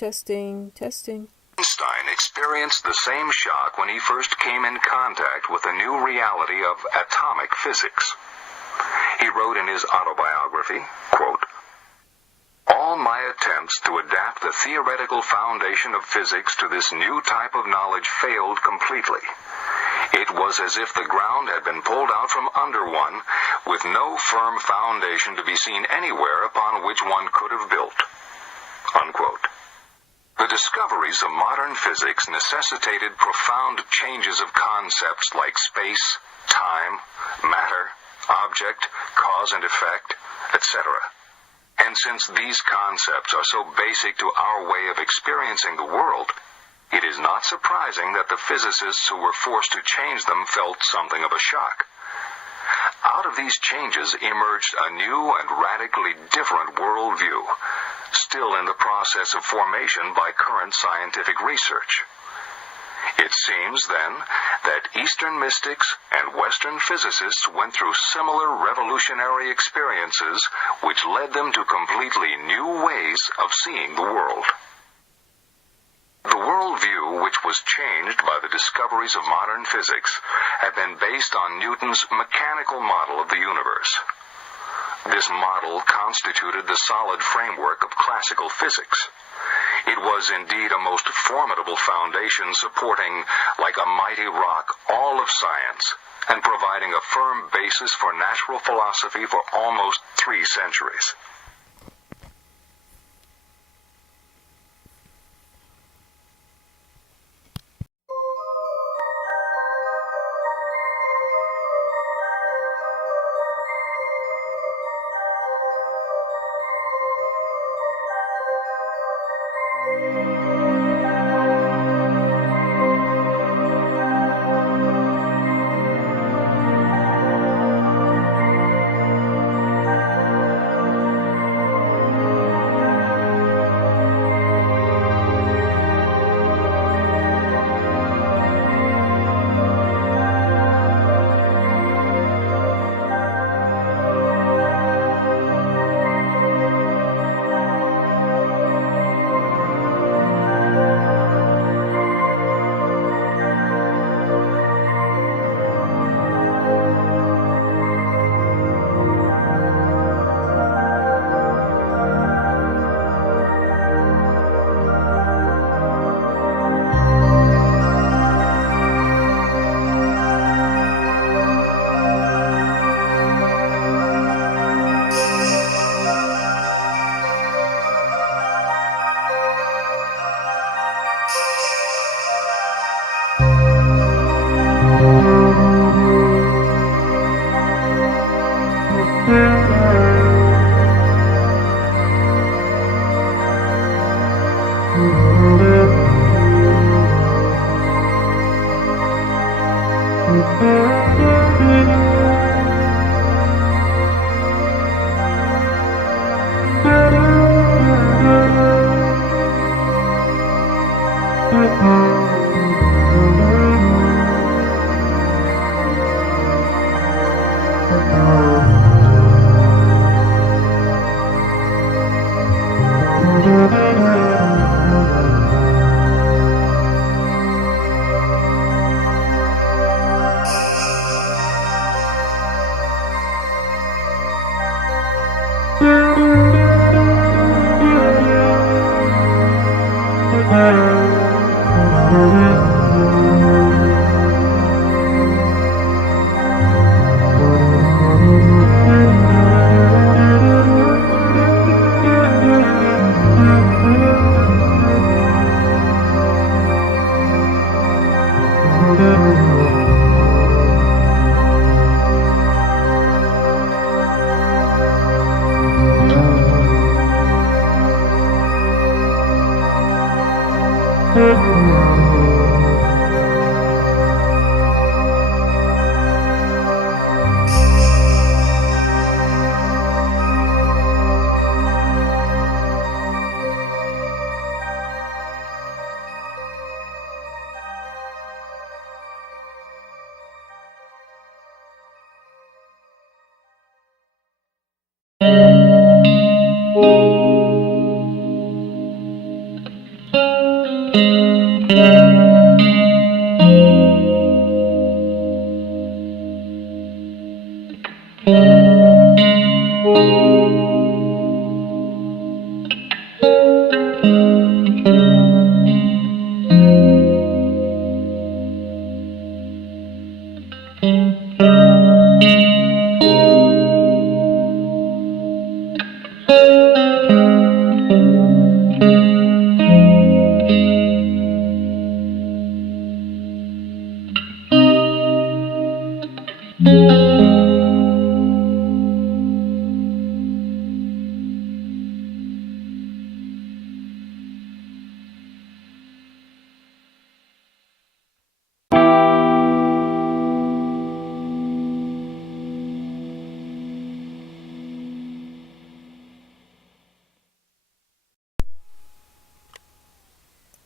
Testing. Einstein experienced the same shock when he first came in contact with the new reality of atomic physics. He wrote in his autobiography, quote, "All my attempts to adapt the theoretical foundation of physics to this new type of knowledge failed completely. It was as if the ground had been pulled out from under one, with no firm foundation to be seen anywhere upon which one could have built." Unquote. The discoveries of modern physics necessitated profound changes of concepts like space, time, matter, object, cause and effect, etc. And since these concepts are so basic to our way of experiencing the world, it is not surprising that the physicists who were forced to change them felt something of a shock. Out of these changes emerged a new and radically different worldview, still in the process of formation by current scientific research. It seems, then, that Eastern mystics and Western physicists went through similar revolutionary experiences which led them to completely new ways of seeing the world. The worldview which was changed by the discoveries of modern physics had been based on Newton's mechanical model of the universe. This model constituted the solid framework of classical physics. It was indeed a most formidable foundation supporting, like a mighty rock, all of science, and providing a firm basis for natural philosophy for almost 3 centuries.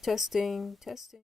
Testing, testing.